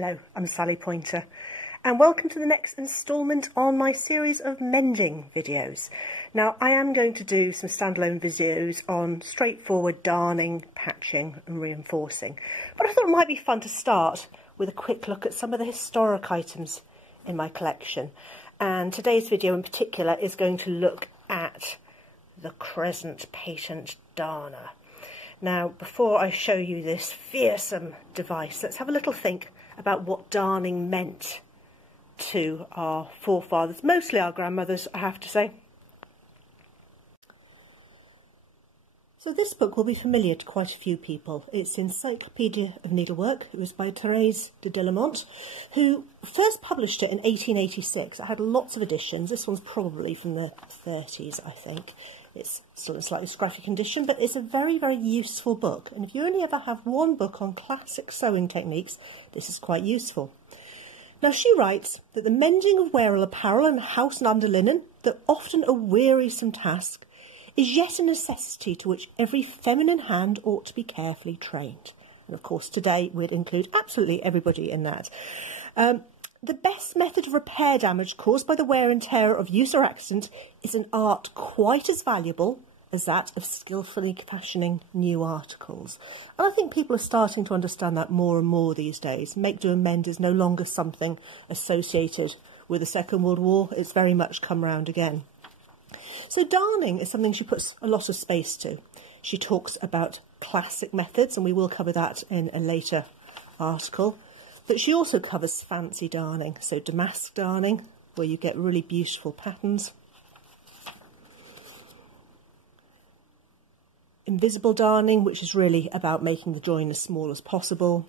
Hello, I'm Sally Pointer, and welcome to the next instalment on my series of mending videos. Now, I am going to do some standalone videos on straightforward darning, patching and reinforcing, but I thought it might be fun to start with a quick look at some of the historic items in my collection. And today's video in particular is going to look at the Crescent patent darner. Now, before I show you this fearsome device, let's have a little think about what darning meant to our forefathers, mostly our grandmothers, I have to say. So this book will be familiar to quite a few people. It's Encyclopedia of Needlework. It was by Thérèse de Delamont, who first published it in 1886. It had lots of editions. This one's probably from the 30s, I think. It's still in slightly scruffy condition, but it's a very, very useful book. And if you only ever have one book on classic sewing techniques, this is quite useful. Now, she writes that the mending of wearable apparel and house and underlinen, though often a wearisome task, is yet a necessity to which every feminine hand ought to be carefully trained. And of course, today we'd include absolutely everybody in that. The best method of repair damage caused by the wear and tear of use or accident is an art quite as valuable as that of skillfully fashioning new articles. And I think people are starting to understand that more and more these days. Make, do and mend is no longer something associated with the Second World War. It's very much come round again. So darning is something she puts a lot of space to. She talks about classic methods, and we will cover that in a later article. But she also covers fancy darning, so damask darning, where you get really beautiful patterns. Invisible darning, which is really about making the join as small as possible.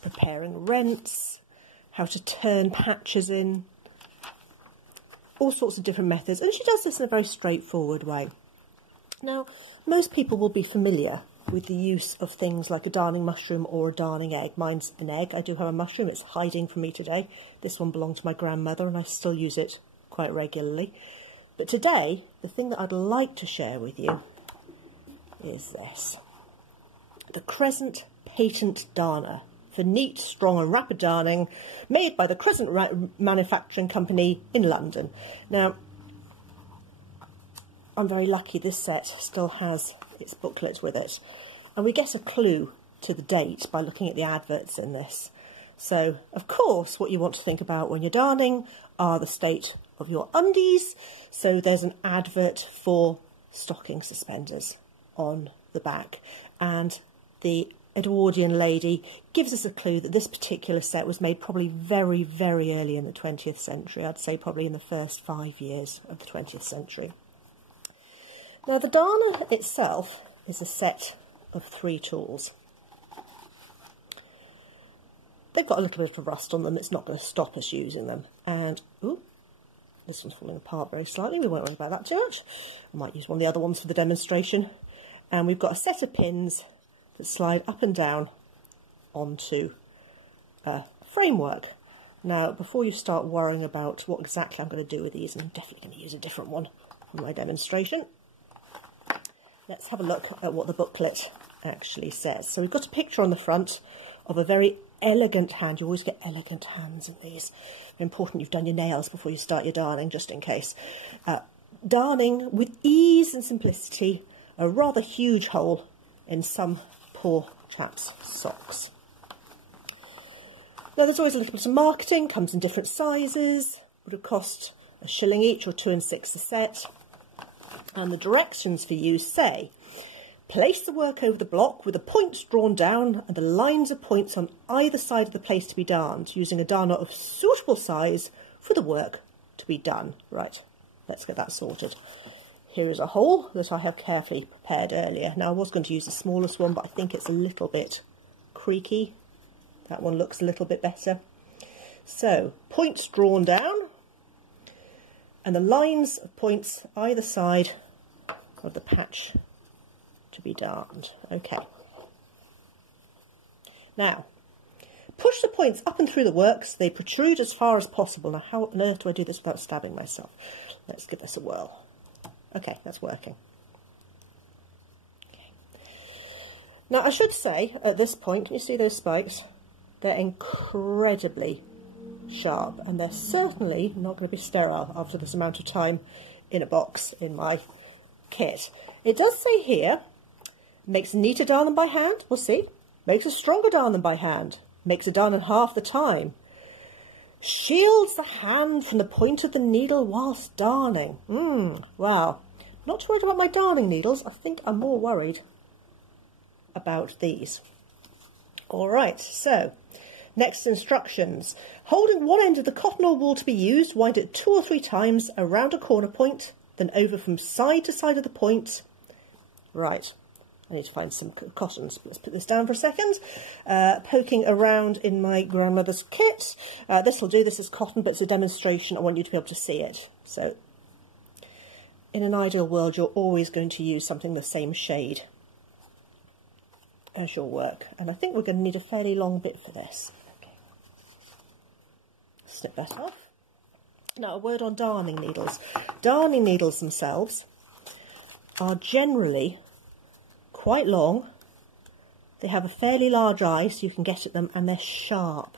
Preparing rents, how to turn patches in, all sorts of different methods. And she does this in a very straightforward way. Now, most people will be familiar with the use of things like a darning mushroom or a darning egg. Mine's an egg. I do have a mushroom. It's hiding from me today. This one belonged to my grandmother and I still use it quite regularly. But today, the thing that I'd like to share with you is this. The Crescent patent darner for neat, strong and rapid darning, made by the Crescent Manufacturing Company in London. Now, I'm very lucky this set still has its booklet with it, and we get a clue to the date by looking at the adverts in this. So, of course, what you want to think about when you're darning are the state of your undies. So there's an advert for stocking suspenders on the back, and the Edwardian lady gives us a clue that this particular set was made probably very, very early in the 20th century. I'd say probably in the first 5 years of the 20th century. Now, the darner itself is a set of 3 tools. They've got a little bit of rust on them. It's not going to stop us using them. And, ooh, this one's falling apart very slightly. We won't worry about that too much. I might use one of the other ones for the demonstration. And we've got a set of pins that slide up and down onto a framework. Now, before you start worrying about what exactly I'm going to do with these, and I'm definitely going to use a different one for my demonstration, let's have a look at what the booklet actually says. So we've got a picture on the front of a very elegant hand. You always get elegant hands in these. Very important you've done your nails before you start your darning, just in case. Darning with ease and simplicity a rather huge hole in some poor chap's socks. Now, there's always a little bit of marketing, comes in different sizes, would have cost a shilling each or 2 and 6 a set. And the directions for use say, place the work over the block with the points drawn down and the lines of points on either side of the place to be darned, using a darner of suitable size for the work to be done. Right, let's get that sorted. Here is a hole that I have carefully prepared earlier. Now, I was going to use the smallest one, but I think it's a little bit creaky. That one looks a little bit better. So, points drawn down, and the lines of points either side of the patch to be darned. Okay. Now, push the points up and through the work so they protrude as far as possible. Now, how on earth do I do this without stabbing myself? Let's give this a whirl. Okay, that's working. Okay. Now, I should say, at this point, can you see those spikes? They're incredibly sharp, and they're certainly not going to be sterile after this amount of time in a box in my kit. It does say here, makes neater darn than by hand, we'll see. Makes a stronger darn than by hand. Makes a darn in half the time. Shields the hand from the point of the needle whilst darning. Wow. Not too worried about my darning needles. I think I'm more worried about these. All right, so next instructions. Holding one end of the cotton or wool to be used, wind it 2 or 3 times around a corner point, then over from side to side of the point. Right. I need to find some cottons. Let's put this down for a second. Poking around in my grandmother's kit. This will do. This is cotton, but it's a demonstration. I want you to be able to see it. So, in an ideal world, you're always going to use something the same shade as your work. And I think we're going to need a fairly long bit for this. Okay. Snip that off. Now, a word on darning needles. Darning needles themselves are generally quite long. They have a fairly large eye so you can get at them, and they're sharp.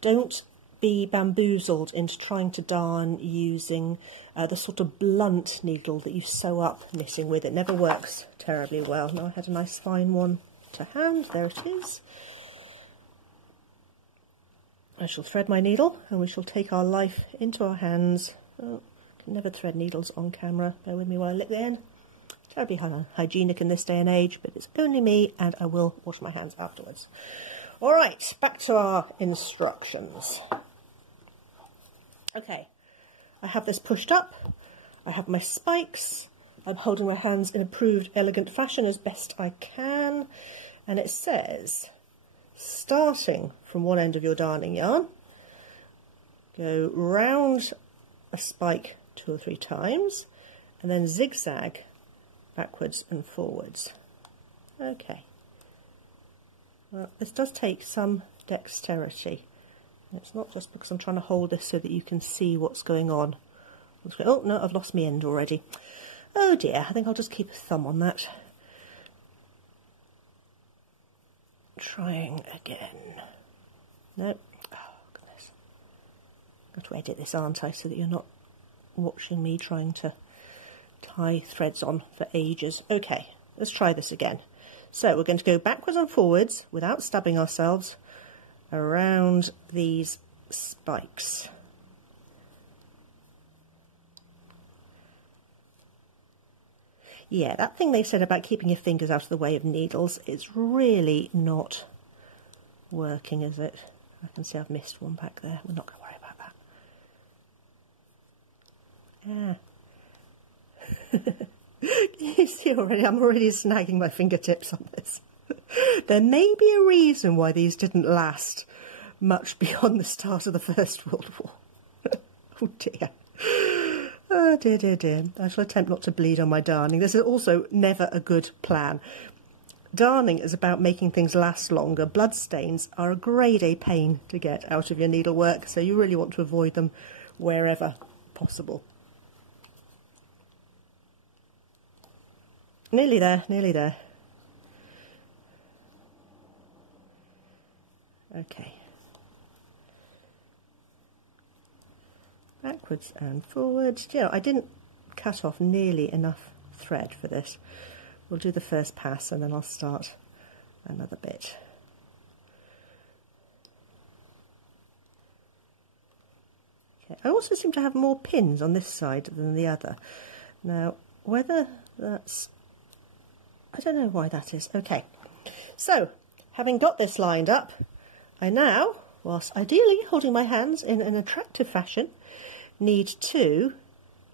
Don't be bamboozled into trying to darn using the sort of blunt needle that you sew up knitting with. It never works terribly well. Now I had a nice fine one to hand. There it is. I shall thread my needle and we shall take our life into our hands. Oh, can never thread needles on camera. Bear with me while I lick the end. Terribly hygienic in this day and age, but it's only me, and I will wash my hands afterwards. All right, back to our instructions. Okay, I have this pushed up. I have my spikes. I'm holding my hands in approved elegant fashion as best I can. And it says, starting from one end of your darning yarn, go round a spike 2 or 3 times, and then zigzag backwards and forwards. Okay. Well, this does take some dexterity. It's not just because I'm trying to hold this so that you can see what's going on. Oh no, I've lost my end already. Oh dear, I think I'll just keep a thumb on that. Trying again. No. Oh goodness. I've got to edit this, aren't I, so that you're not watching me trying to tie threads on for ages. Okay, let's try this again. So we're going to go backwards and forwards without stabbing ourselves around these spikes. Yeah, that thing they said about keeping your fingers out of the way of needles is really not working, is it? I can see I've missed one back there. We're not going to worry about that. You see already, I'm already snagging my fingertips on this. There may be a reason why these didn't last much beyond the start of the First World War. Oh dear. Oh dear, dear, dear. I shall attempt not to bleed on my darning. This is also never a good plan. Darning is about making things last longer. Bloodstains are a grade A pain to get out of your needlework, so you really want to avoid them wherever possible. Nearly there, nearly there. Okay. Backwards and forwards. You know, I didn't cut off nearly enough thread for this. We'll do the first pass and then I'll start another bit. Okay. I also seem to have more pins on this side than the other. Now, whether that's... I don't know why that is. Okay, so having got this lined up, I now, whilst ideally holding my hands in an attractive fashion, need to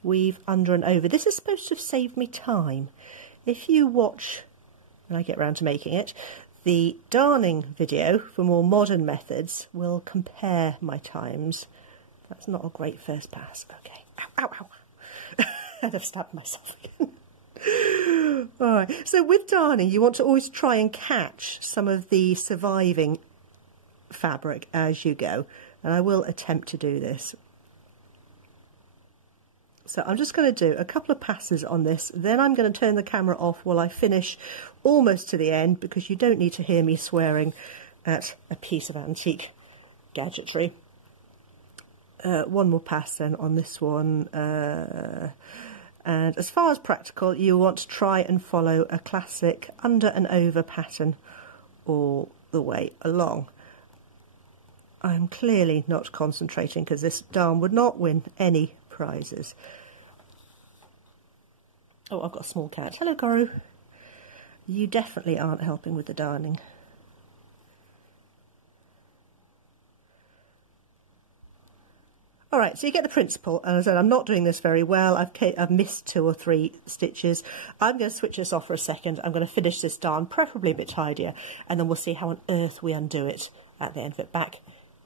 weave under and over. This is supposed to save me time. If you watch, when I get round to making it, the darning video for more modern methods will compare my times. That's not a great first pass. Okay, ow, ow, ow. And I've stabbed myself again. Alright, so with darning you want to always try and catch some of the surviving fabric as you go, and I will attempt to do this. So I'm just going to do a couple of passes on this, then I'm going to turn the camera off while I finish almost to the end, because you don't need to hear me swearing at a piece of antique gadgetry. One more pass then on this one. And as far as practical, you want to try and follow a classic under and over pattern all the way along. I'm clearly not concentrating because this darn would not win any prizes. Oh, I've got a small cat. Hello, Guru. You definitely aren't helping with the darning. All right, so you get the principle. And as I said, I'm not doing this very well. I've missed 2 or 3 stitches. I'm going to switch this off for a second. I'm going to finish this darn, preferably a bit tidier, and then we'll see how on earth we undo it at the end of it. Back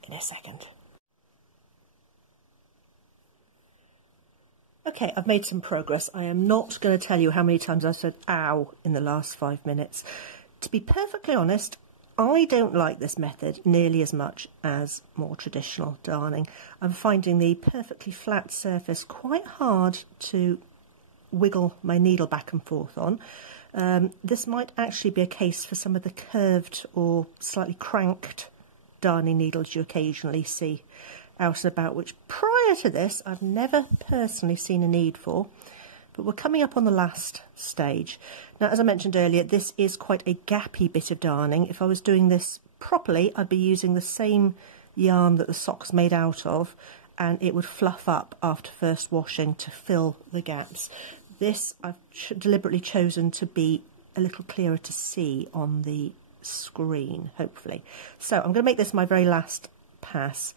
in a second. Okay, I've made some progress. I am not going to tell you how many times I've said ow in the last 5 minutes. To be perfectly honest, I don't like this method nearly as much as more traditional darning. I'm finding the perfectly flat surface quite hard to wiggle my needle back and forth on. This might actually be a case for some of the curved or slightly cranked darning needles you occasionally see out and about, which prior to this I've never personally seen a need for. But we're coming up on the last stage. Now, as I mentioned earlier, this is quite a gappy bit of darning. If I was doing this properly, I'd be using the same yarn that the sock's made out of, and it would fluff up after first washing to fill the gaps. This I've deliberately chosen to be a little clearer to see on the screen, hopefully. So I'm going to make this my very last pass.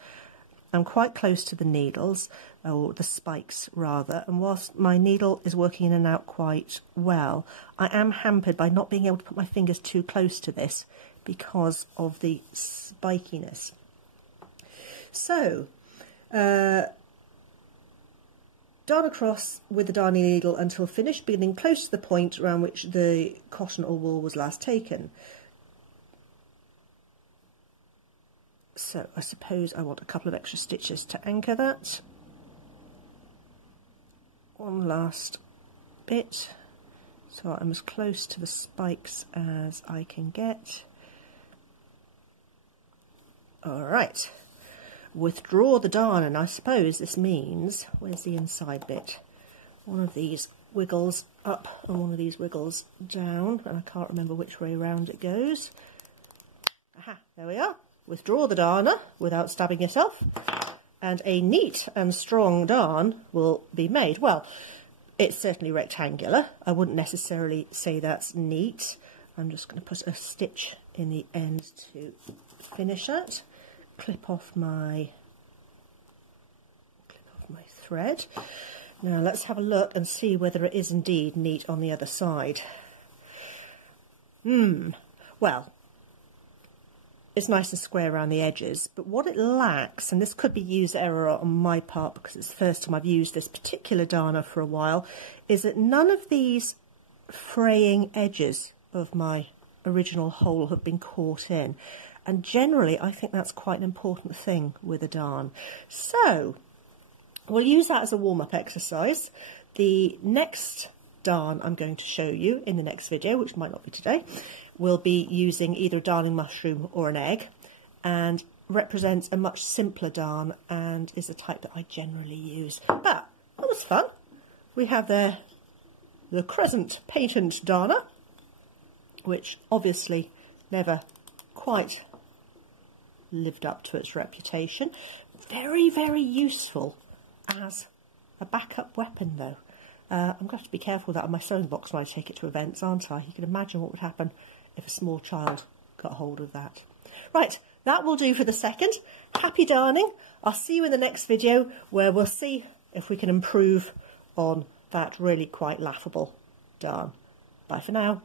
I'm quite close to the needles, or the spikes rather, and whilst my needle is working in and out quite well, I am hampered by not being able to put my fingers too close to this because of the spikiness. So, darn across with the darning needle until finished, beginning close to the point around which the cotton or wool was last taken. So I suppose I want a couple of extra stitches to anchor that. One last bit, so I'm as close to the spikes as I can get. Alright, withdraw the darn, and I suppose this means, where's the inside bit? One of these wiggles up and one of these wiggles down, and I can't remember which way around it goes. Aha, there we are. Withdraw the darner without stabbing yourself, and a neat and strong darn will be made. Well, it's certainly rectangular. I wouldn't necessarily say that's neat. I'm just going to put a stitch in the end to finish that. Clip off my thread. Now let's have a look and see whether it is indeed neat on the other side. Well, it's nice and square around the edges, but what it lacks, and this could be user error on my part because it's the first time I've used this particular darner for a while, is that none of these fraying edges of my original hole have been caught in. And generally, I think that's quite an important thing with a darn. So, we'll use that as a warm-up exercise. The next darn I'm going to show you in the next video, which might not be today, will be using either a darning mushroom or an egg, and represents a much simpler darn and is the type that I generally use. But that was fun. We have there the Crescent patent darner, which obviously never quite lived up to its reputation. Very, very useful as a backup weapon though. I'm going to have to be careful with that on my sewing box when I take it to events, aren't I? You can imagine what would happen if a small child got hold of that. Right, that will do for the second. Happy darning. I'll see you in the next video where we'll see if we can improve on that really quite laughable darn. Bye for now.